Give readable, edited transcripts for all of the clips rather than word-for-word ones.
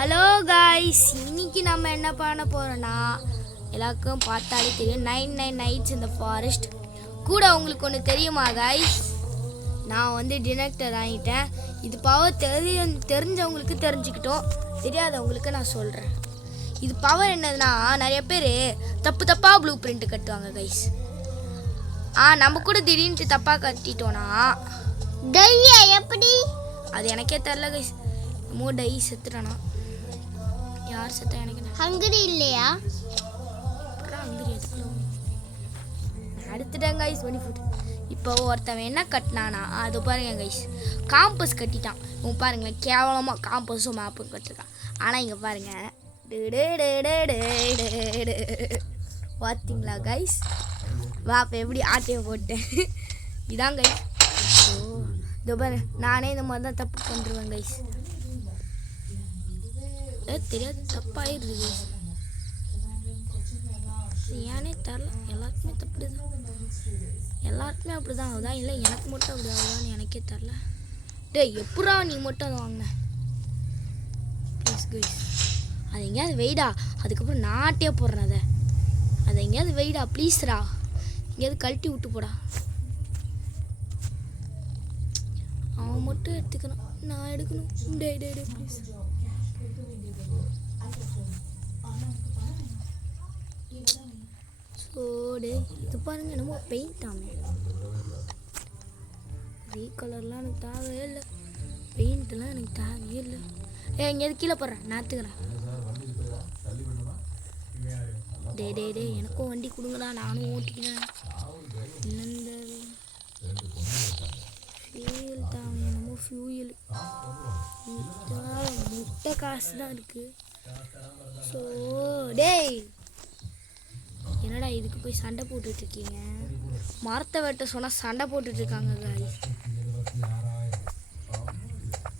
Hello guys, இன்னைக்கு நம்ம என்ன பண்ண போறோம்னா எல்லாருக்கும் பார்த்தாலே தெரியும் 99 நைட்ஸ் இந்த ஃபாரஸ்ட் கூட. உங்களுக்கு ஒன்று தெரியுமா காய்ஸ்? நான் வந்து டிரெக்டர் ஆகிட்டேன். இது பவர் தெரிஞ்சவங்களுக்கு தெரிஞ்சுக்கிட்டோம், தெரியாதவங்களுக்கு நான் சொல்கிறேன். இது பவர் என்னதுன்னா, நிறைய பேர் தப்பாக ப்ளூ பிரிண்ட் கட்டுவாங்க கைஸ். நம்ம கூட திடீர்னு தப்பாக கட்டிட்டோன்னா எப்படி அது எனக்கே தெரில கைஸ். டை செத்துட்டானா? யார் செத்தா? எனக்கு ஹங்கரி இல்லையா? ஹங்கரி அடுத்துட்டேன் கைஸ். 20 ஃபுட். இப்போ ஒருத்தவன் என்ன கட்டினானா, அது பாருங்க கைஸ், காம்பஸ் கட்டிட்டான். இவங்க பாருங்களேன், கேவலமாக காம்பஸும் மேப்பும் கட்டிருக்கான். ஆனால் இங்கே பாருங்க, பார்த்தீங்களா கைஸ் மேப் எப்படி ஆட்டையை போட்டேன்? இதான் கைஸ். இதோ பாரு, நானே இந்த மாதிரி தான் தப்பு பண்ணுறேன் கைஸ். தெரியாது, தப்பாயிடுது கைஸ். ஏனே தெரில, எல்லாருக்குமே தப்பு தான், எல்லாருக்குமே அப்படி தான் ஆகுதா இல்லை எனக்கு மட்டும் அப்படி ஆகுதான்னு எனக்கே தெரில. டேய், எப்படா நீ மட்டும் அதை வாங்கின? ப்ளீஸ் கைஸ், அது எங்கேயாவது வெயிடா, அதுக்கப்புறம் நாட்டே போடுறேன். அதை எங்கேயாவது வெயிடா ப்ளீஸ்ரா, எங்கேயாவது கழட்டி விட்டு போடா. அவன் மட்டும் எடுத்துக்கணும், நான் எடுக்கணும். டே டே டே ப்ளீஸ். ஸோ டே, இது பாருங்க, என்னமோ பெயிண்ட் ஆமே. கலர்லாம் எனக்கு தேவையே இல்லை, பெயிண்ட்லாம் எனக்கு தேவையே இல்லை. எங்கேயாவது கீழே போடுறேன், நான் எடுத்துக்கிறேன். டே டே டே, எனக்கும் வண்டி கொடுங்கடா, நானும் ஓட்டிக்கிறேன். இந்த ஃபியூயல் தான், என்னமோ ஃபியூயல் முட்டை காசு தான் இருக்குது. ஸோ டேய், என்னடா இதுக்கு போய் சண்டை போட்டுட்ருக்கீங்க? மரத்தை வெட்ட சொன்னால் சண்டை போட்டுட்ருக்காங்க காய்ஸ்.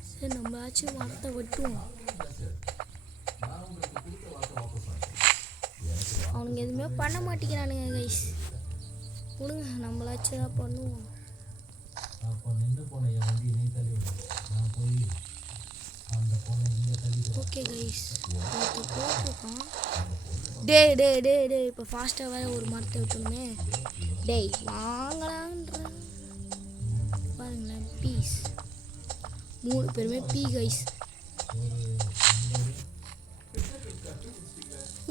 சரி, நம்மளாச்சும் மரத்தை வெட்டுவோம். அவனுங்க எதுவுமே பண்ண மாட்டேங்கிறானுங்க கைஸ். கொடுங்க, நம்மளாச்சும் தான் பண்ணுவோம். ஓகே கைஸ், போட்டிருக்கான். டே டே டே டே, இப்போ ஃபாஸ்ட்டாக வேறு ஒரு மரத்தை விட்டோமே. டேய் வாங்கலான்ற பாருங்களேன், பீஸ் 3 பேருமே பீ கைஸ்.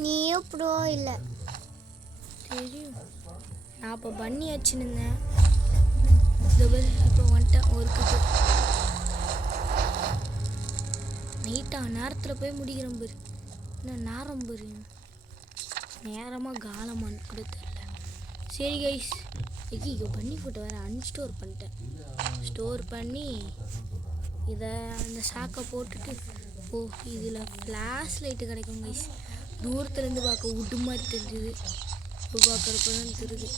நீயும் ப்ரோ இல்லை தெரியும். நான் இப்போ பண்ணி வச்சுருந்தேன், இப்போ வந்துட்டேன். ஒரு கப்பு நைட்டாக நேரத்தில் போய் முடிக்கிறேன் பேர். என்ன நேரம் பேர், நேரமாக காலமான்னு கூட தெரில. சரி கைஸ், ஐயோ பண்ணி போட்டு வேறு அன்ஸ்டோர் பண்ணிட்டேன். ஸ்டோர் பண்ணி இதை அந்த சாக்கை போட்டுட்டு, ஓ இதில் ஃப்ளாஷ் லைட்டு கிடைக்கும் கைஸ். தூரத்துலேருந்து பார்க்க விட்டு மாதிரி தெரிஞ்சுது, இப்போ பார்க்குறப்ப தான் தெரியுது.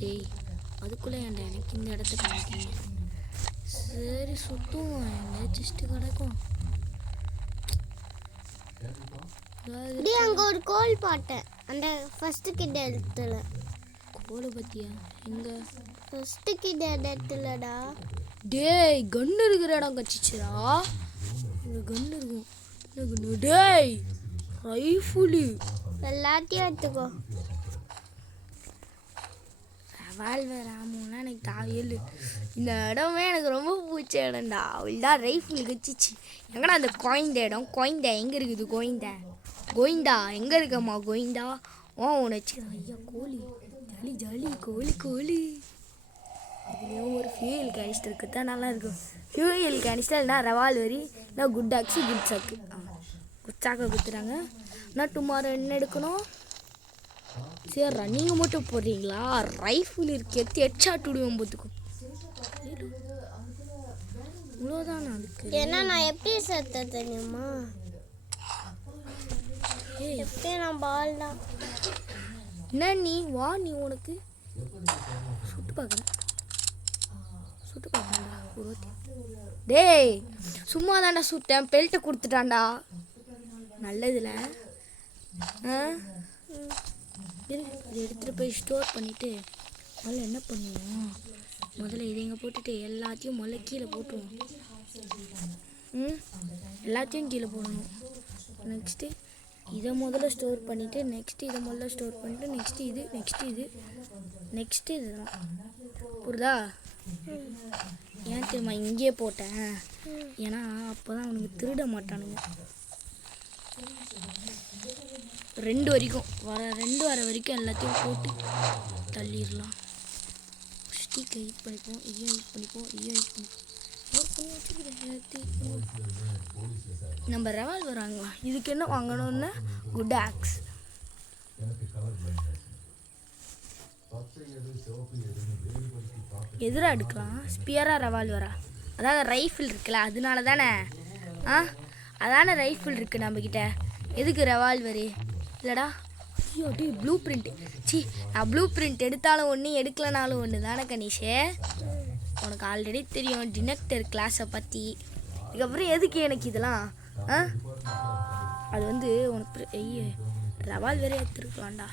டேய், அதுக்குள்ளே ஏன்டா எனக்கு இந்த இடத்த கிடைக்கீங்க? சரி சுற்றுவோம், எங்கே செஸ்ட்டு கிடைக்கும். அங்கே ஒரு கோல் பாட்டேன், அந்த ஃபஸ்ட்டு கிட்ட இடத்துல. கோலை பற்றியா? எங்கே? ஃபஸ்ட்டு கிட்ட இடத்துலடா. டேய், கன்று இருக்கிற இடம் கச்சிச்சுடா. இங்கே கன்று இருக்கும். என்ன கன்று? டேய், ரைஃபுல்லு எல்லாத்தையும் எடுத்துக்கோ. வால்வர் ஆமாம்னா எனக்கு தாவியல். இந்த இடமே எனக்கு ரொம்ப பிடிச்ச இடம்டா. அவள்தான் ரைஃபிள் கச்சிச்சு. எங்கடா அந்த கோயந்த இடம்? கோயந்தா எங்கே இருக்குது? கோயந்தா எங்கே இருக்கம்மா? கோயந்தா உன்னை வச்சுக்கிறேன். ஐயா கோழி, ஜாலி ஜாலி, கோழி. இதுலேயும் ஒரு ஃபியூயல் கேனிஸ்டர் இருக்குது தான் நல்லாயிருக்கும். ஃபியூயல் கேனிஸ்டர் இல்லைனா ரெவால்வரி, இல்லை குட் ஆக்ஸு, குட் சாக்கு. குட் சாக்கை கொடுத்துறாங்க. நான் டுமாரோ என்ன எடுக்கணும்? சரி, ரன்னிங் மட்டும் போடுறீங்களா? ரைஃபிள் இருக்கு, எடுத்து ஹெட்ஷாட் விடுவோம் பார்த்துக்கும். இவ்வளோதான் அதுக்கு. ஏன்னா நான் எப்படி செத்த தெரியுமா? எப்படி நான் பால் தான். என்ன நீ வா, நீ உனக்கு சுட்டு பார்க்குறேன்டா. டேய், சும்மா தாண்டா சுட்டேன், பெல்ட்டை கொடுத்துட்டான்டா. நல்லதில்ல. இதை எடுத்துகிட்டு போய் ஸ்டோர் பண்ணிவிட்டு முதல்ல என்ன பண்ணுவோம், முதல்ல இதை இங்கே போட்டுட்டு எல்லாத்தையும் முதல்ல கீழே போட்டுருவோம். எல்லாத்தையும் கீழே போடணும். நெக்ஸ்ட்டு இதை முதல்ல ஸ்டோர் பண்ணிவிட்டு நெக்ஸ்ட்டு இதை முதல்ல ஸ்டோர் பண்ணிவிட்டு நெக்ஸ்ட்டு இது நெக்ஸ்ட்டு இதுதான். புரியுதா? ஏன் தெரியுமா இங்கேயே போட்டேன்? ஏன்னா அப்போ தான் அவனுக்கு திருட மாட்டானுங்க. 2 வரைக்கும் வர வரைக்கும் எல்லாத்தையும் போட்டு தள்ளிடலாம். ஸ்டிக் ஹீட் பண்ணிப்போம், இதையும் ஹீட் பண்ணிப்போம். நம்ம ரெவால்வர் வாங்கலாம். இதுக்கு என்ன வாங்கணும்னா குட் ஆக்ஸ். எதிராக எடுக்கலாம். ஸ்பியரா ரெவால்வரா? அதாவது ரைஃபிள் இருக்குல்ல, அதனால தானே. அதானே ரைஃபிள் இருக்குது நம்மக்கிட்ட. எதுக்கு ரெவால்வரு இல்லைடா? ஐயோ டி ப்ளூ பிரிண்ட். நான் ப்ளூ பிரிண்ட் எடுத்தாலும் ஒன்று எடுக்கலனாலும் ஒன்று தானே கணேஷே. உனக்கு ஆல்ரெடி தெரியும் டினெக்டர் கிளாஸை பற்றி. இதுக்கப்புறம் எதுக்கு எனக்கு இதெல்லாம்? அது வந்து உனக்கு ஐயோ ரெவால்வரே எடுத்துருக்கலாம்டா.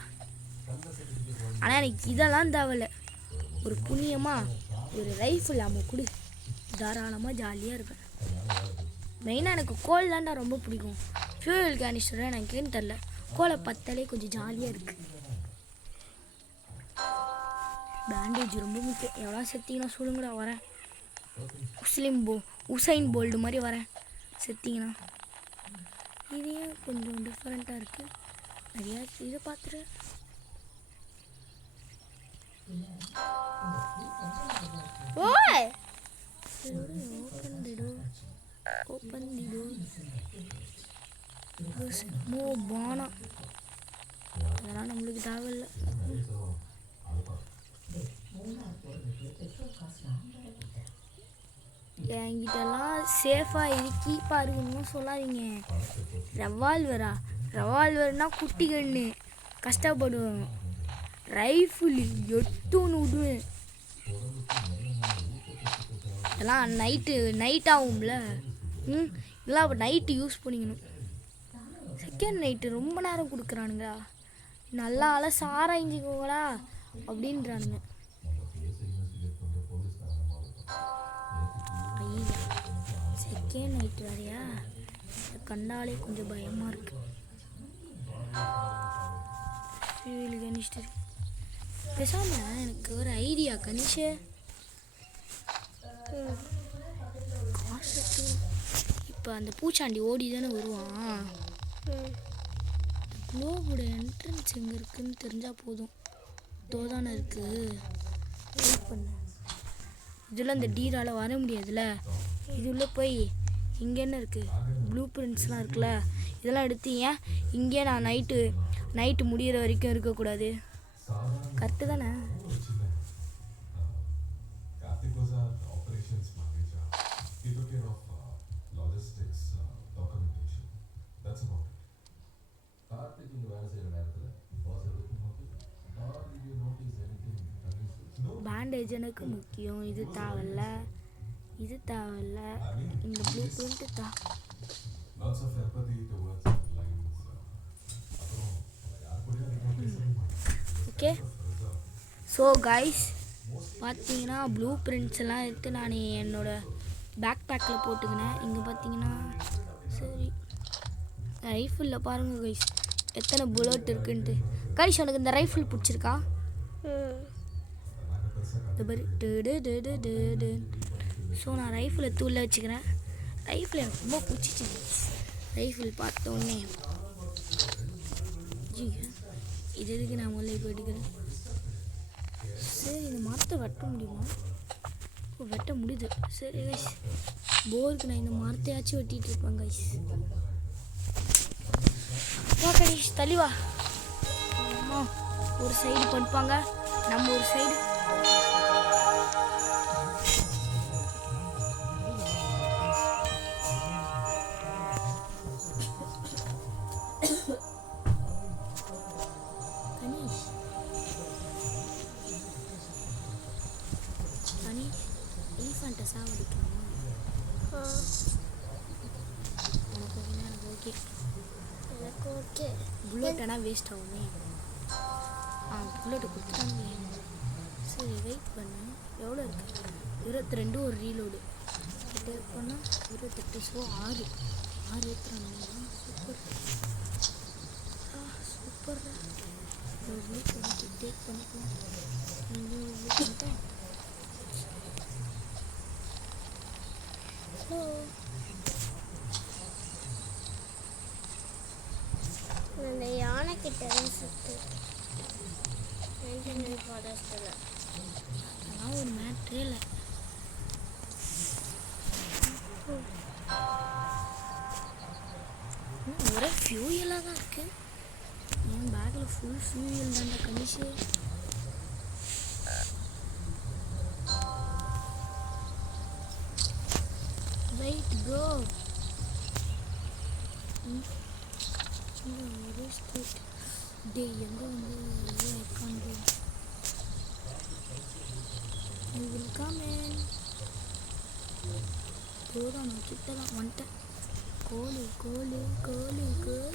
ஆனால் எனக்கு இதெல்லாம் தேவையில்ல. ஒரு புண்ணியமாக ஒரு ரைஃபிள் நம்ம கொடு, தாராளமாக ஜாலியாக இருப்பேன். மெயினாக எனக்கு கோல் தான்டா ரொம்ப பிடிக்கும். ஃபியூயல் கேனிஸ்டர் எனக்குன்னு தெரில, கோலை பார்த்தாலே கொஞ்சம் ஜாலியாக இருக்குது. பேண்டேஜ் ரொம்ப முக்கியம். எவ்வளோ செத்திங்கன்னா சொல்லுங்கடா, வரேன். உசைன் போல்டு மாதிரி வரேன் செத்திங்கன்னா. இதே கொஞ்சம் டிஃப்ரெண்ட்டாக இருக்குது. நிறையா இதை பார்த்துரு. ஓய் ஓப்பன் தி டோர். மோ பானா அதெல்லாம் நம்மளுக்கு தேவையில்லை. என்கிட்டலாம் சேஃபாக இருக்கி பாருங்கன்னு சொல்லாதீங்க. ரெவால்வர்னா குட்டி கண்ணு கஷ்டப்படுவேன். ரைஃபிள் 8 விடுவேன். இதெல்லாம் நைட் ஆகும்ல. இதெல்லாம் அப்போ நைட்டு யூஸ் பண்ணிக்கணும். செகண்ட் நைட்டு ரொம்ப நேரம் கொடுக்குறானுங்களா. நல்லா அலச ஆராய்ஞ்சிக்கோங்களா அப்படின்றானுங்க. செகண்ட் நைட்டு வேறையா? கண்டாலே கொஞ்சம் பயமாக இருக்கு. கனிஷ்டர் பேசாம எனக்கு ஒரு ஐடியா கனிஷ். இப்போ அந்த பூச்சாண்டி ஓடி தானே வருவான். குளோபோட என்ட்ரன்ஸ் எங்கே இருக்குன்னு தெரிஞ்சால் போதும். தோதானே இருக்குது. வெயிட் பண்ண. இதில் இந்த டீரால் வர முடியாதுல்ல. இது உள்ளே போய் இங்கே என்ன இருக்குது? ப்ளூ பிரிண்ட்ஸ்லாம் இருக்குல்ல, இதெல்லாம் எடுத்து ஏன் இங்கே நான் நைட்டு முடிகிற வரைக்கும் இருக்கக்கூடாது? கரெக்டு தானே? பேண்டேஜ் எனக்கு முக்கியம். இது தேவையில்ல. இந்த ப்ளூ பிரிண்ட் தான். ஓகே ஸோ கைஸ் பார்த்தீங்கன்னா ப்ளூ பிரிண்ட்ஸ் எல்லாம் எடுத்து நான் என்னோடய பேக் பேக்கில் போட்டுக்கினேன். இங்கே பார்த்தீங்கன்னா சரி ரைஃபிளில் பாருங்கள் கைஸ் எத்தனை புல்லட் இருக்குன்ட்டு. கைஸ் உனக்கு இந்த ரைஃபிள் பிடிச்சிருக்கா? ஸோ நான் ரைஃபிளை தூளில் வச்சுக்கிறேன். ரைஃபிள் எனக்கு ரொம்ப பிடிச்சிச்சு. ரைஃபிள் பார்த்தோன்னே இது எதுக்கு நான் முதல்ல இப்போ எடுக்கிறேன். சரி இந்த மரத்தை வெட்ட முடியுமா? வெட்ட முடியுது. சரி கைஸ் போருக்கு நான் இந்த மரத்தையாச்சும் வெட்டிகிட்டு இருப்பேன் கைஸ். கைஸ் தள்ளிவா. அம்மா ஒரு சைடு பண்ணுப்பாங்க, நம்ம ஒரு சைடு. எலிஃபண்ட்டை சாவடிக்கலாமா? எனக்கு ஓகே. புல்லட் ஆனால் வேஸ்ட் ஆகுமே. புல்லட்டை கொடுத்துட்டாங்க. சரி வெயிட் பண்ணு. எவ்வளோ இருக்குது? 22 ஒரு ரீலோடு. டேக் பண்ணால் 28. ஸோ 6 ஏற்றுறாங்க. Super super. டேக் பண்ணிக்கலாம். ஹலோ அந்த யானை கிட்ட சுத்து ஃபாரஸ்ட்டில் அதெல்லாம் ஒரு மேட்ரே இல்லை. ஒரே ஃபியூயலாக தான் இருக்கு. என் பேக்கில் ஃபுல் ஃபியூயல் தான்டா கணிஷு. Wait bro. ஒரே ஸ்ட்ரீட் டே எங்கே வந்து உட்காந்து வில் கம் இன். போதும் நான் கிட்ட தான் வந்துட்டேன். கோழி கோழி கோழி கோழி.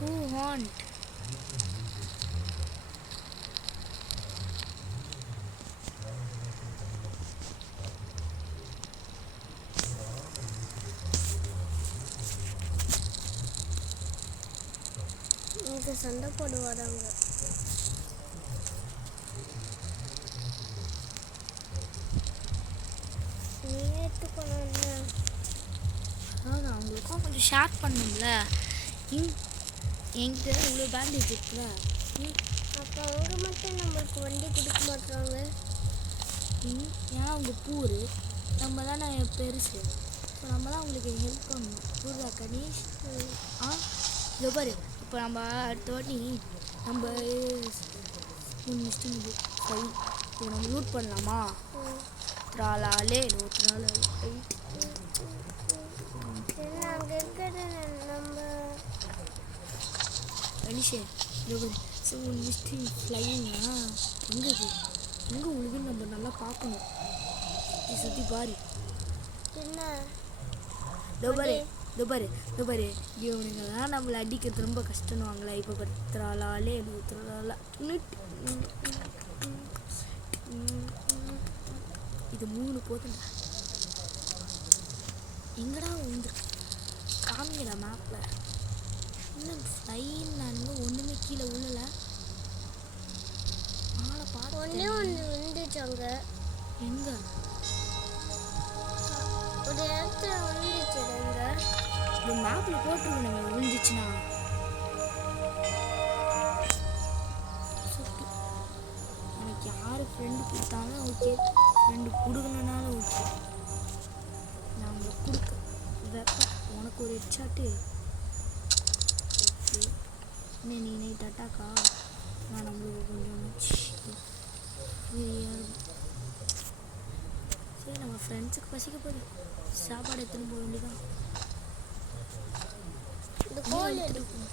Who want? இங்கே சண்டை போடுவாராங்க. நீ எடுத்துக்கணும்ல. அதாவது அவங்களுக்கும் கொஞ்சம் ஷேர் பண்ணும்ல. என்கிட்ட இவ்வளோ பேண்டேஜ் இருக்குல்ல. அப்போ அவங்க மட்டும் நம்மளுக்கு வண்டி கொடுக்க மாட்டாங்க. ஏன்னா அவங்க பூரு, நம்ம தானே பெருசு. ஸோ நம்ம தான் அவங்களுக்கு ஹெல்ப் பண்ணணும். புரியுதா கணேஷ்? இதோ பாரு, இப்போ நம்ம அடுத்த வாட்டி நம்ம முடிச்சுட்டு சரி இப்போ நம்ம லூட் பண்ணலாமா? திராலாலே ரைட். அங்கே இருக்கிறது நம்ம கணிஷே ஸோ மிஸ்டி ஃப்ளையிங்கா எங்கே இது எங்கே உழுதுன்னு நம்ம நல்லா பார்க்கணும். சுற்றி பாரு. என்ன பாரு இவனுங்கெல்லாம் நம்மளை அடிக்கிறது ரொம்ப கஷ்டம்னுவாங்களா? இப்போ பத்திராலே நூத்திராலா இது 3 போதும். எங்கடா வந்து காமிங்கடா மேப்பில். இன்னும் ஃப்ளைன்னு நான் ஒன்றுமே கீழே உள்ளல. ஆளை பார்த்து ஒன்று விழுந்துச்சாங்க. எங்கே? ஒரு இடத்துல விழுந்துச்சுங்க. இந்த மேப்பில் போட்டுருக்கணுங்க விழுந்துச்சுன்னா. எனக்கு யார் ஃப்ரெண்டு கொடுத்தாலும் ஓகே, ஃப்ரெண்டு கொடுக்கணுன்னாலும் ஓகே. நான் உங்களுக்கு கொடுக்க வைப்பேன். உனக்கு ஒரு ஹெட்ஷாட்டு ஓகே. இன்னும் நீ நைட் அட்டாக்கா நான் நம்மளுக்கு கொஞ்சம் சரி நம்ம ஃப்ரெண்ட்ஸுக்கு பசிக்க போகுது. சாப்பாடு எடுத்துன்னு போக வேண்டியதான். இந்த கோல் எடுப்போம்.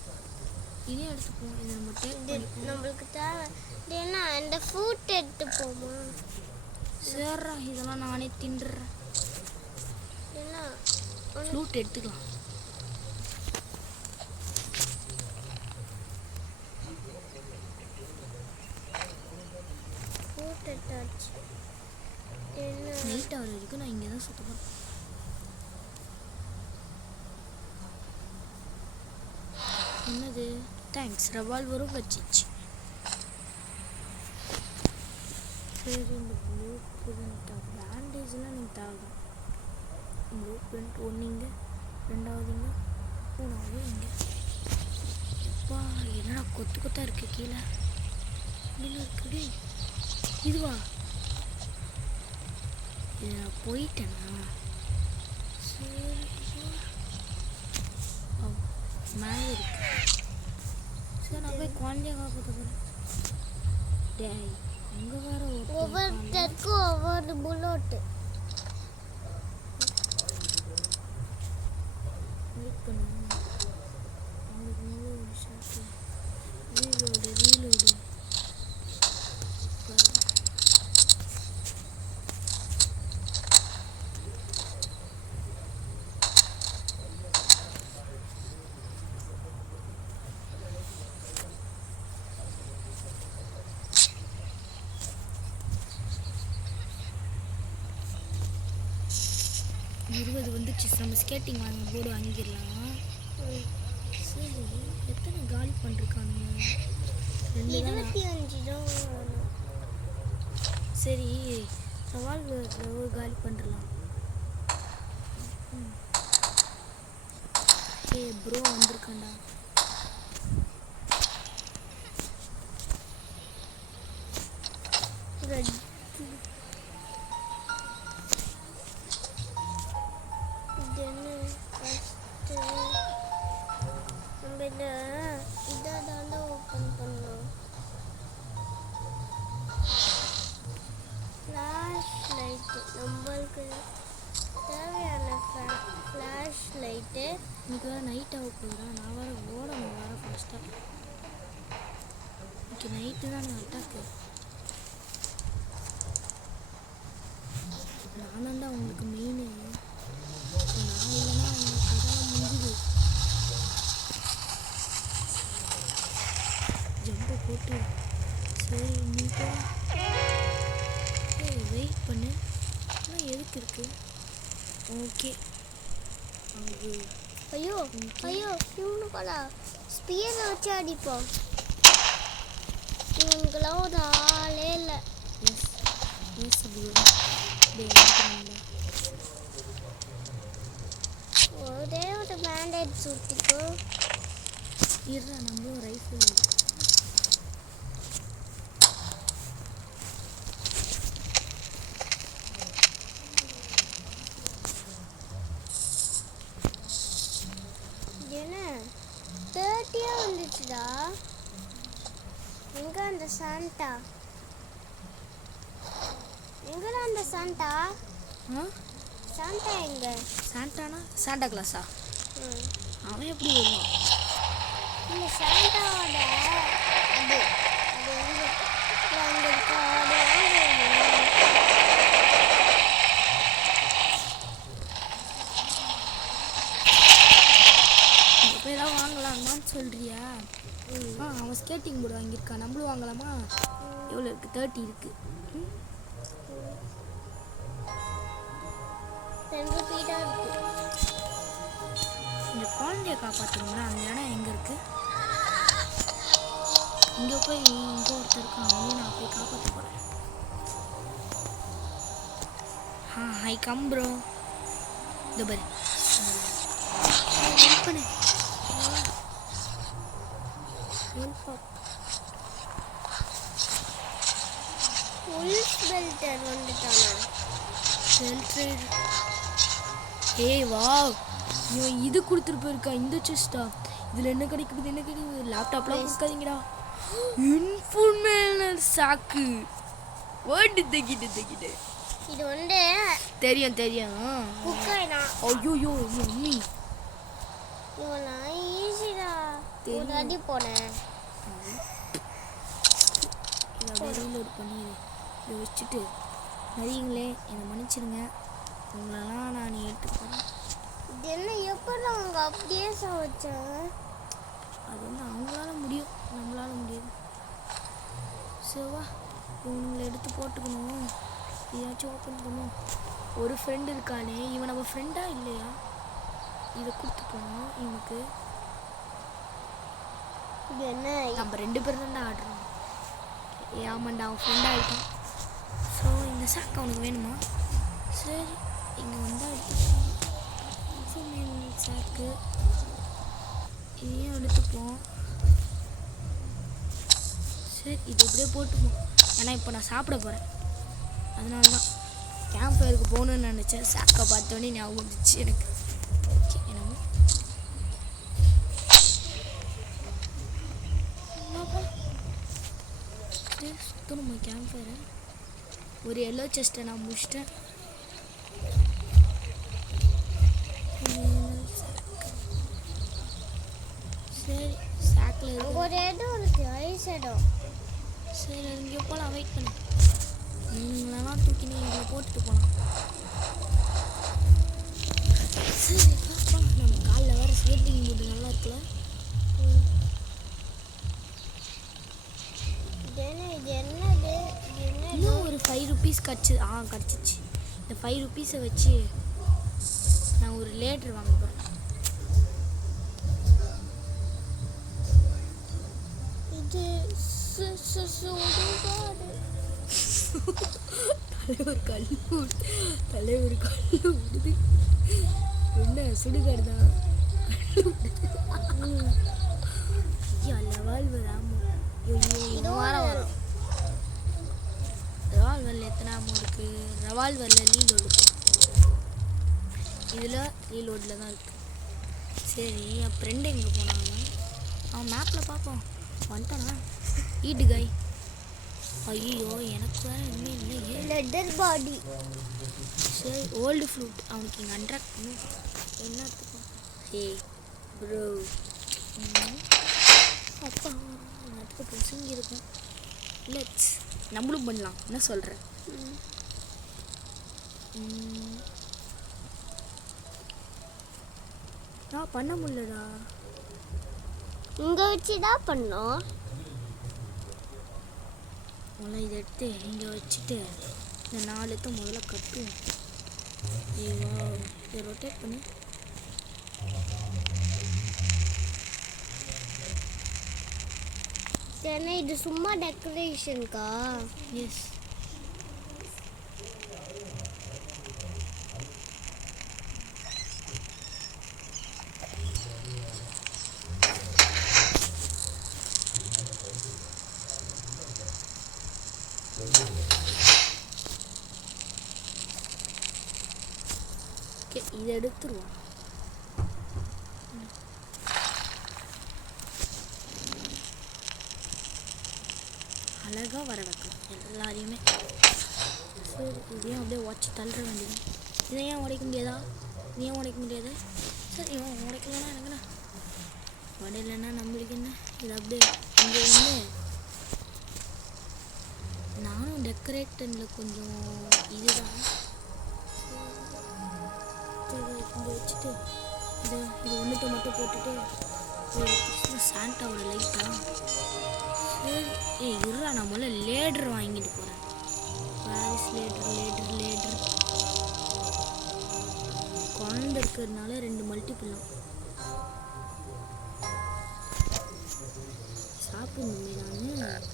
இதையும் எடுத்துப்போம். இதை நம்ம டேக் பண்ணிப்போம். நம்மளுக்கு தேவை ஏன்னா இந்த ஃபுட் எடுத்துப்போமா? சேர்றா இதெல்லாம் நானே தின்றுறேன். ஏன்னா ஃப்ளூட் எடுத்துக்கலாம். ஆச்சு. என்ன நைட் ஆகிற வரைக்கும் நான் இங்கே தான் சுற்றுவேன். என்னது? தேங்க்ஸ், ரெவால்வரும் வச்சிச்சு. சரி, இந்த ப்ளூ பிரிண்ட் பேண்டேஜ்லாம் நீங்கள் தேவை. ப்ளூ பிரிண்ட் ஒன்று இங்கே, ரெண்டாவது இங்கே, மூணாவது இங்கே. அப்பா என்னடா கொத்து கொத்தாக இருக்குது கீழே. என்ன இருக்குது? இதுவா? இது நான் போயிட்டேனா? சரி, மேலே இருக்கு. சரி, நான் போய் குழந்தைய காப்பாற்ற போகிறேன். டேய், அங்கே வேற ஒவ்வொருத்தருக்கும் ஒவ்வொரு புல்லோட்டு. வெயிட் பண்ணு. அவங்களுக்கு மேலே ஒரு ஷாட்டு. ரீலோடு. வந்துச்சு. நம்ம ஸ்கேட்டிங் போர்டு வாங்கிடலாம். சரி, எத்தனை காலி பண்ணிருக்காங்க? 25 தான். சரி, சவால் காலி பண்ணிடலாம். ப்ரோ வந்திருக்காண்டா. நம்மளுக்கு தேவையான ஃப்ளாஷ் லைட்டு. எனக்கு வேறு நைட் ஆக போகுதா? நான் வேறு ஓடணும் வேறு ஃபஸ்ட்டாக. இன்னைக்கு நைட்டு தான் நான் அட்டாக்கு. நான் தான் உங்களுக்கு மெயின். நான் இல்லைன்னா உங்களுக்கு அதான் முடிஞ்சுது. ஜம்பை போட்டு சரி நீட்டாக வெயிட் பண்ணு. ஆனால் எதுக்கு இருக்கு? ஓகே. ஐயோ இவனு போலா ஸ்பியரை வச்சு அடிப்போம். இவனுக்கெல்லாம் ஒரு ஆளே இல்லை. ஒரே ஒரு பேண்டேஜ் சுட்டிக்கோ. இருடா, நம்மளும் ரைஃபிள் என்ன 30 வந்துச்சுடா. எங்க அந்த சாண்டா? எங்கடா அந்த சாண்டா? சாண்டா எங்க? சாண்டானா? சாண்டா கிளாஸா? அவன் எப்படி வருவான்? இல்லை, சாண்டாவோட அது அங்கே இருக்க ஆடு. போய் ஏதாவது வாங்கலாமான்னு சொல்கிறியா? அவன் ஸ்கேட்டிங் போர்டு வாங்கியிருக்கான். நம்மளும் வாங்கலாமா? எவ்வளோ இருக்குது? 30 இருக்குது. 2 ஃபீட்டாக இருக்குது. இந்த குழந்தைய காப்பாற்றணும்னா அந்த இடம் எங்கே இருக்குது? இங்கே போய் இங்கே ஒருத்தர் இருக்கான். அவனையும் நான் போய் காப்பாற்ற போகிறேன். High come bro. இந்த பாரு ஹெல்ப் பண்ணு. பெல்டர் வந்துட்டானா? ஏய் வா, இவன் இது கொடுத்துட்டு போயிருக்கா. இந்த செஸ்டா? இதில் என்ன கிடைக்குது? என்ன கிடைக்குது? லேப்டாப்லாம் கொடுக்காதீங்கடா. இன்ஃபுல்மேல் சாக்கு வேர்டு தக்கிட்டு இது வந்து தெரியும். குக்கைனா? ஐயோ மம்மி, இவெல்லாம் ஈஸிடா. ஒரு அடி போனேன். இதை ரீலோட் பண்ணி இதை வச்சுட்டு நிறையங்களே என்னை மன்னிச்சிடுங்க. உங்களெல்லாம் நான் எடுத்துக்கிறேன். இது என்ன எப்படி அவங்க அப்படியே வச்சாங்க? அது வந்து அவங்களால முடியும், நம்மளால முடியாது. சரி வா. இவனுங்களை எடுத்து போட்டுக்கணும். இதாச்சும் ஓப்பன் பண்ணும். ஒரு ஃப்ரெண்டு இருக்கானே, இவன் நம்ம ஃப்ரெண்டா இல்லையா? இதை கொடுத்து போனோம் இவனுக்கு. என்ன நம்ம 2 பேரும் தான்டா ஆடுறோம். ஆமாண்டா, அவன் ஃப்ரெண்ட் ஆகிட்டான். ஸோ இந்த சாக்கு அவனுக்கு வேணுமா? சரி, இங்கே வந்தால் எடுத்துப்போம். சாக்கு இதையும் எடுத்துப்போம். சரி, இது இப்படியே போட்டுப்போம். ஏன்னா இப்போ நான் சாப்பிட போகிறேன். அதனால தான் கேம்ப் ஃபயருக்கு போகணுன்னு நினச்சேன். சாக்கை பார்த்தோன்னே ஞாபகம் வந்துச்சு எனக்கு. ஓகே, என்னமோ சுத்தணுமா கேம்ப் ஃபயரை? ஒரு எல்லோ செஸ்ட்டை நான் முடிச்சிட்டேன். சரி, சாக்கில் அங்கே ஒரு இடம் இருக்கு, ஐஸ் இடம். சரி, இங்கே போகலாம். வெயிட் பண்ணு. நீங்களெல்லாம் தூக்கி இதில் போட்டுட்டு போகலாம். சரி, பார்ப்போம். நம்ம காலில் வேறு ஸ்கேட்டிங் போட்டு நல்லா இருக்குல்ல. இது என்னது? இன்னும் ஒரு 5 rupees கிடச்சிச்சு. இந்த 5 rupees வச்சு நான் ஒரு லேடர் வாங்க போகிறேன். இது தலைவர் கல்லு விடுது. என்ன சுடுகாடு தான். ஐயா, லெவால்வர் ஆமோ. ஐயோ, வாரம் வரும். ரெவால்வரில் எத்தனை ஆமோ இருக்குது? ரெவால்வரில் ரீலோடு இருக்குது. இதில் ரீலோடில் தான் இருக்குது. சரி, என் ஃப்ரெண்டு எங்கே போனாங்க? அவன் மேப்பில் பார்ப்போம். வந்துட்டானா? ஈட்டு காய். ஐயோ, எனக்கு வேறு எதுவுமே இல்லையே. லெதர் பாடி. சரி, ஓல்டு ஃப்ளூட் அவனுக்கு இங்கே அண்ட்ராக்ட் பண்ணும். என்னத்துக்கு? ஏய் ப்ரோ, அப்பா நேரத்துக்கு பொசுங்கி இருக்கும். லெட்ஸ் நம்மளும் பண்ணலாம். என்ன சொல்கிறேன்? நான் பண்ண முடியலடா. இங்கே வச்சு தான் பண்ணோம். முதல்ல இதை எடுத்து இங்கே வச்சுட்டு இந்த 4 முதல்ல கட்டுவோம். ஐயோ, இதை ரொட்டேட் பண்ணு. ஏன்னா இது சும்மா டெக்கரேஷனுக்கா? எஸ். இதை எடுத்துருவோம். அழகாக வர வைக்கலாம் எல்லாரையுமே. சரி, இதையும் அப்படியே உடச்சி தள்ளுற வேண்டியது. இதை ஏன் உடைக்க முடியாதா? இதை ஏன் உடைக்க முடியாது? சரி, இவன் உடைக்கலன்னா எனக்குண்ணா உடையலைன்னா நம்மளுக்கு என்ன? இது அப்படியே இங்கே வந்து நானும் டெக்கரேட்டனில் கொஞ்சம் இதுதான் இங்கே வச்சுட்டு இது ஒன்றுத்தை மட்டும் போட்டுட்டு சாண்டாவோட லைட்டா. சரி, இருடா, நான் முதல்ல லேடர் வாங்கிட்டு போகிறேன். பாரிஸ் லேடர் குழந்தை இருக்கிறதுனால 2 மல்டிபிள்லாம் சாப்பிடணுமே. நான்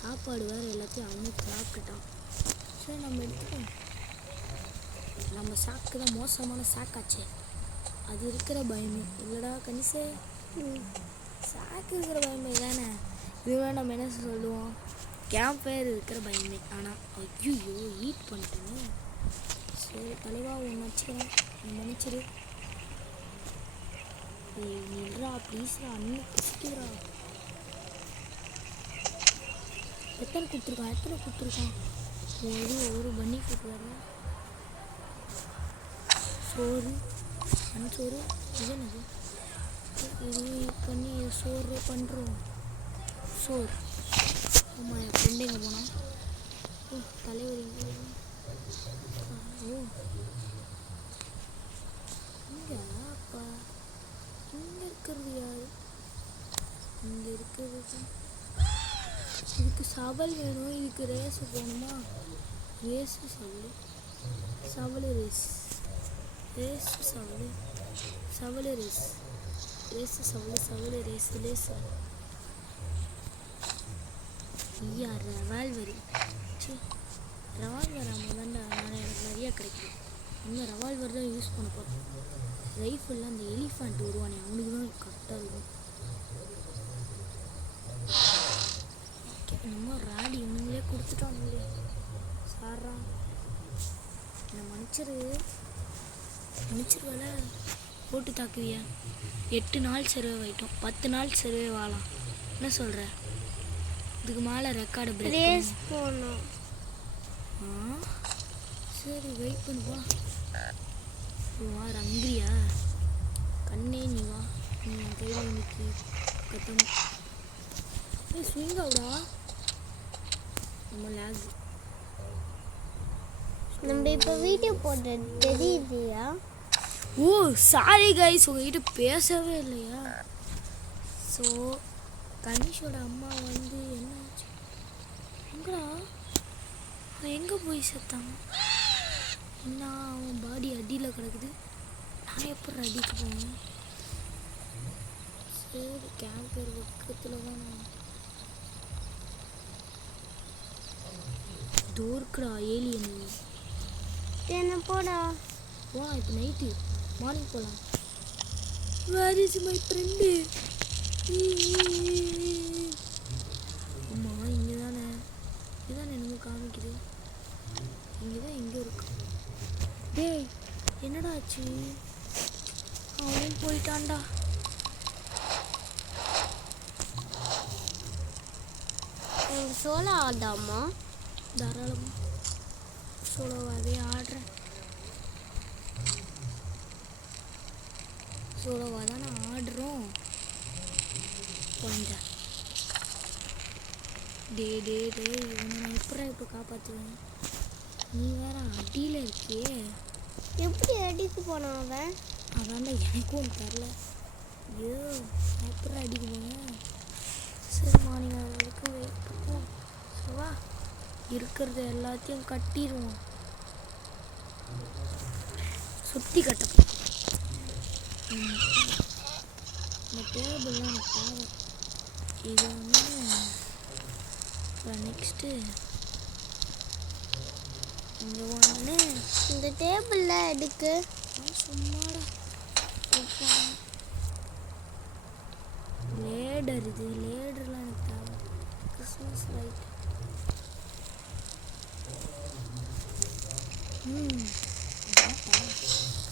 சாப்பாடு வேறு எல்லாத்தையும் அவனே சாப்பிட்டுட்டான். சரி, நம்ம எடுத்துப்போம். நம்ம சாக்கு தான் மோசமான சாக்காச்சே. அது இருக்கிற பயமே இல்லைடா கணிசே. சாக்கு இருக்கிற பயமே தானே. இதுவே நம்ம என்ன சொல்லுவோம்? கேம்ப் ஃபயர் இருக்கிற பயமே. ஆனால் ஐயோ ஈட் பண்ணிட்டேன்னு. சரி, தலைவா ஒன்று வச்சுக்கிறேன், மன்னிச்சிரு. நில்றா ப்ளீஸ்ரா, அண்ணன் குடிச்சிட்டுறா. எத்தனை கொடுத்துருக்கான்? ஒரு பண்ணி கொடுத்துருக்காரு. சோறு, சோறு, இது என்னது? இது பண்ணி சோறு பண்ணுறோம். சோறு. ஆமாம், என் ஃப்ரெண்டு எங்கே போனான்? தலைவர் இங்கே. இங்கே அப்பா இங்கே இருக்கிறது யார்? இங்கே இருக்கிறது இதுக்கு சவல் வேணும், இதுக்கு ரேஸு போகணுமா? ரேஸு சவல், சவல் ரேஸ், ரேஸு சவல், சவல் ரேஸ், ரேஸு சவல், சவல் ரேஸு, ரேஸு. ஐயா ரெவால்வரு, சரி ரெவால்வர் ஆமாம் தான்டா. நான் எனக்கு நிறையா கிடைக்கும். இன்னும் ரெவால்வர் தான் யூஸ் பண்ண போகிறேன். ரைஃபிளில் அந்த எலிஃபண்ட் வருவானே அவனுக்கு தான் கரெக்டாக இருக்கும். ஓகே நம்ம ராடி இவனுங்களே கொடுத்துட்டானுங்களே. சாரா என்னை மன்னிச்சிருவல. போட்டு தாக்குவியா? 8 நாள் சர்வே ஆகிட்டோம், 10 நாள் சர்வே வாழலாம். என்ன சொல்கிற? இதுக்கு மேலே ரெக்கார்டு பிரேக் போகணும். சரி வெயிட் பண்ணுவா. வா ரங்கிரியா கண்ணே, நீ வா, நீ என் கையில் இன்னைக்கு கத்தம். ஸ்விங் ஆகுடா நம்ம லேக். நம்ம இப்போ வீடியோ போட்டு தெரியுதுயா? ஓ சாரி கைஸ், உங்ககிட்ட பேசவே இல்லையா? ஸோ கனிஷோட அம்மா வந்து என்னாச்சு? எங்கடா அவன் எங்கே போய் செத்தான்? என்ன அவன் பாடி அடியில் கிடக்குது. நான் எப்படி அடிக்க போவேன்? சரி கேம்பர் பக்கத்தில் தான் நான் தோற்கடா ஏலியன். என்ன போடா. வா இப்போ நைட்டு மார்னிங் போகலாம். Where is my friend? அம்மா இங்கே தானே, இதுதானே எனக்கு காமிக்குது. இங்கே தான் எங்கே இருக்கு? டேய் என்னடா ஆச்சு? அவன் போயிட்டான்டா. சோலோ ஆடாமா? தாராளமாக சோலோவாகவே ஆடுறேன். சோலோவாக தான் நான் ஆடுறோம். குழந்த டே டே டே இவனை நான் எப்படா இப்போ காப்பாற்றுவேன்? நீ வேற அடியில் இருக்கியே. எப்படி அடிக்க போனான் அவன்? அதான்டா எனக்கும் தெரில. ஐயோ எப்படா அடிக்க போனேன்? சரி மார்னிங் வரைக்கும் வெயிட் பண்ணுவோம். சரிவா, இருக்கிறது எல்லாத்தையும் கட்டிடுவோம். சுற்றி கட்டப்போம். இந்த டேபிள்லாம் எனக்கு தேவை. இது வந்து நெக்ஸ்ட்டு இங்கே ஒன்று. இந்த டேபிளில் எடுக்கு. சும்மாடா லேடர், இது லேடர்லாம் எனக்கு தேவை. Christmas light.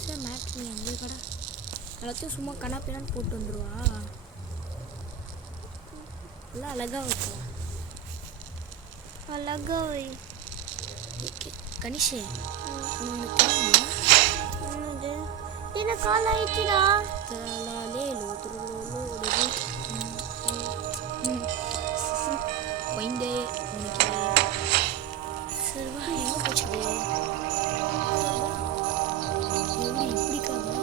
சரி மேக்ஸ் நீ எங்கே கடை எல்லாத்தையும் சும்மா கண்ணாப்பினான்னு போட்டு வந்துடுவா. எல்லாம் அழகாக வைக்கலாம். அழகா வை. ஓகே கனிஷே உனக்கு தெரியுமா? என்னது? என்ன கால் ஆயிடுச்சுடா. தலாலே லோதுருலோ வைண்டே உனக்கு. சரி வா, எங்கே போச்சு? எப்படி இப்படிக்காதா?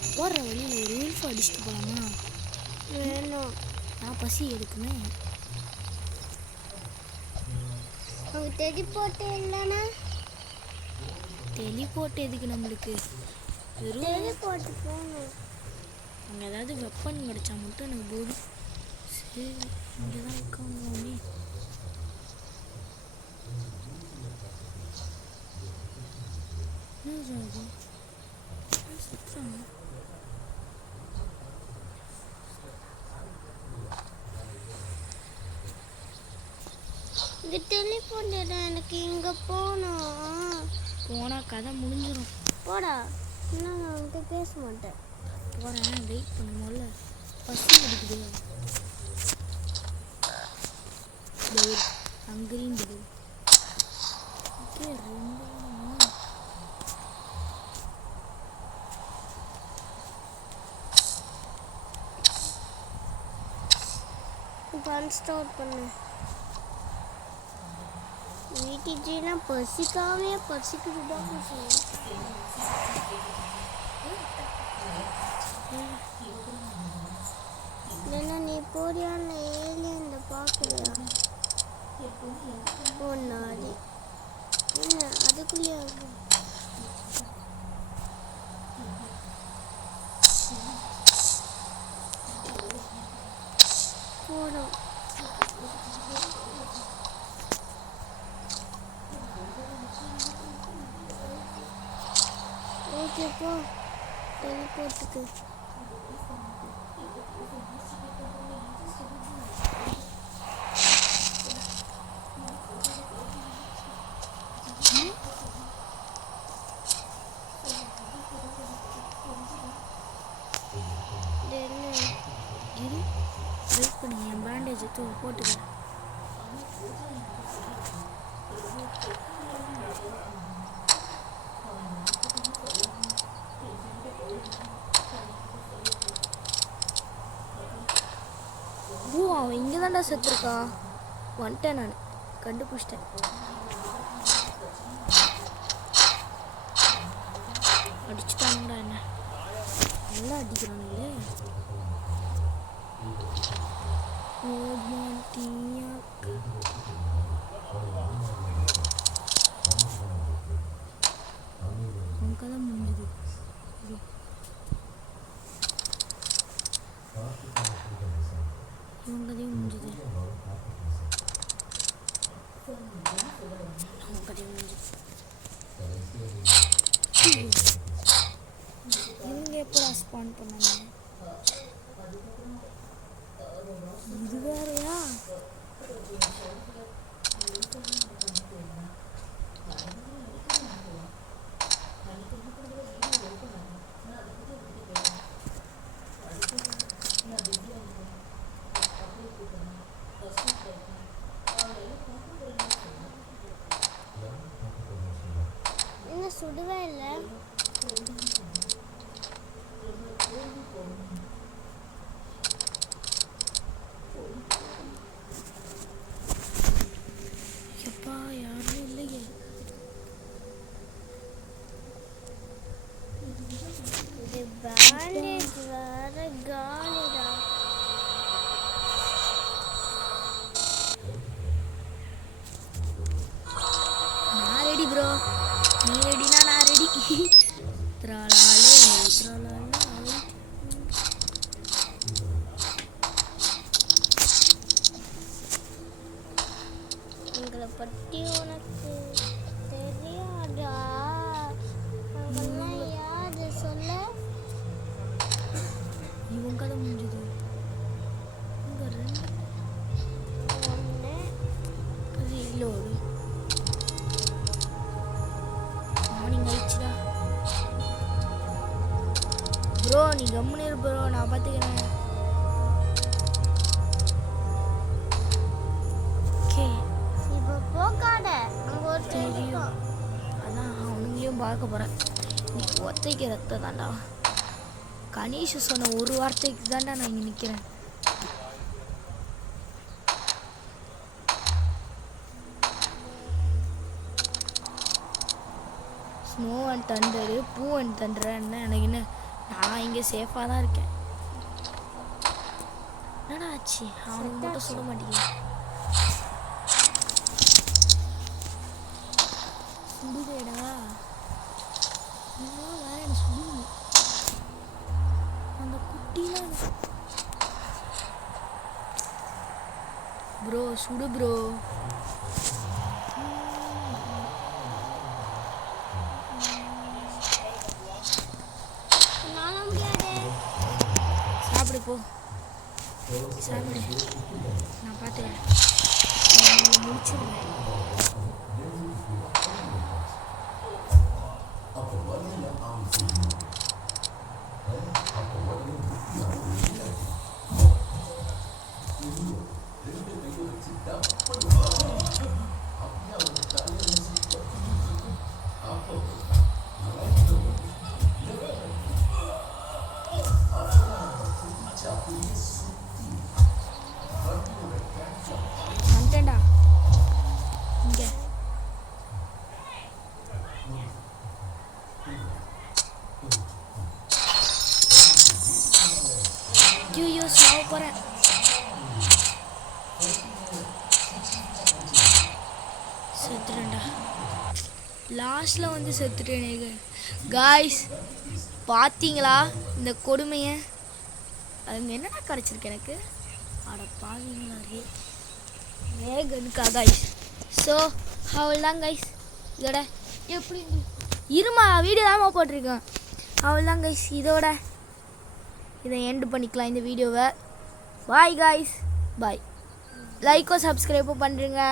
நீ போடுற வழியில் ஒரு இல்ஃபு அடிச்சுட்டு போகலாமா? வேணும். நான் பசி எடுக்குமே. அவங்க தெடி போட்டு இல்லைன்னா டெலிபோர்ட் எதுக்கு நம்மளுக்கு? வெறும் தெடி போட்டு போகணும். அங்கே ஏதாவது வெப்பன் கிடச்சா மட்டும் எனக்கு போதும். சரி இங்கே தான் இருக்காமே. சுத்தம் இந்த டெலிஃபோன் எனக்கு இங்கே போகணும். போனால் கதை முடிஞ்சிடும். போடா, இன்னும் நான் வந்துட்டு பேச மாட்டேன். போகிறேன், வெயிட் பண்ணுமோல. பசி எடுக்குது. ஹங்கரின்னு தெரியுது. ஓகே 2 இப்போ அன்ஸ்டால் பண்ணு. வீட்டுனா பசிக்காமே பசிக்குதுதான் சொல்லுவேன். இல்லைன்னா நீ போறியான்னு ஏலியன் பார்க்கலையா? ஒன்னாடி என்ன அதுக்குள்ளேயே போடும். ஓகே போ டெலிபோர்ட்டுக்கு. என் பேண்டேஜ் எடுத்து போட்டுக்கிறேன். ஓ அவன் இங்கே தான்டா செத்துருக்கா. வந்துட்டேன் நான், கண்டுபிடிச்சிட்டேன். அடிச்சுட்டானுடா என்ன, நல்லா அடிக்கிறானுங்களே. கதை முடிஞ்சது. இவன் கதையும் முடிஞ்சது. அவன் கதையும் முடிஞ்சது. இவங்க எப்போ ஸ்பான் பண்ணாங்க? இது வேறையா? என்ன சுடுவே இல்லை? எப்பா யாரும் இல்லையே. இது பேண்டேஜ் வேற காலிடா. நான் ரெடி ப்ரோ, நீ ரெடினா நான் ரெடி. திராளாலே திராளாலே எங்களை பற்றி உனக்கு தெரியாதா? அவங்கெல்லாம் யாரு சொல்ல? இவன் கதை முடிஞ்சது. இங்கே ரெண்டு ஒன்று ரீலோடு. Morning ஆயிடுச்சுடா bro. நீ கம்முன்னு இரு ப்ரோ, நான் பார்த்துக்கிறேன். ஓகே இப்போ போக்காத, அங்கே ஒரு தெரியும். அதான் அவனுங்களையும் பார்க்க போகிறேன். இன்னைக்கு ஒத்தைக்கு ரத்தம் தான்டா. கணேஷ் சொன்ன ஒரு வார்த்தைக்கு தான்டா நான் இங்கே நிற்கிறேன். ஸ்னோ அண்ட் தண்டரு, பூ அண்ட் தண்டர் என்ன எனக்கு என்ன, நான் இங்கே சேஃபாக தான் இருக்கேன். என்னடா ஆச்சு? அவனுக்கு மட்டும் சுட மாட்டேங்குது. சுடுதேடா, இதெல்லாம் வேற என்ன சுடுங்க. அந்த குட்டிலாம் ப்ரோ சுடு ப்ரோ. என்னால் முடியாது. சாப்பிடு போ, சாப்பிடு, நான் பார்த்துக்கிறேன். முடிச்சிடுவேன். வந்துட்டேன்டா இங்கே. ஐயோ சாவ போகிறேன். லாஸ்ட்டில் வந்து செத்துட்டேனே காய்ஸ். பார்த்தீங்களா இந்த கொடுமையை? அது என்னடா கிடச்சிருக்கு எனக்கு? அட பாவீங்களா வேகனுக்கா காய்ஸ். ஸோ அவ்வளோதான் காய்ஸ். இதோட எப்படி இருமா வீடியோ தான் போட்டிருக்கேன். அவ்வளோதான் கைஸ், இதோட இதை எண்டு பண்ணிக்கலாம் இந்த வீடியோவை. பாய் காய்ஸ், பாய். லைக்கோ சப்ஸ்கிரைபோ பண்ணுறேங்க.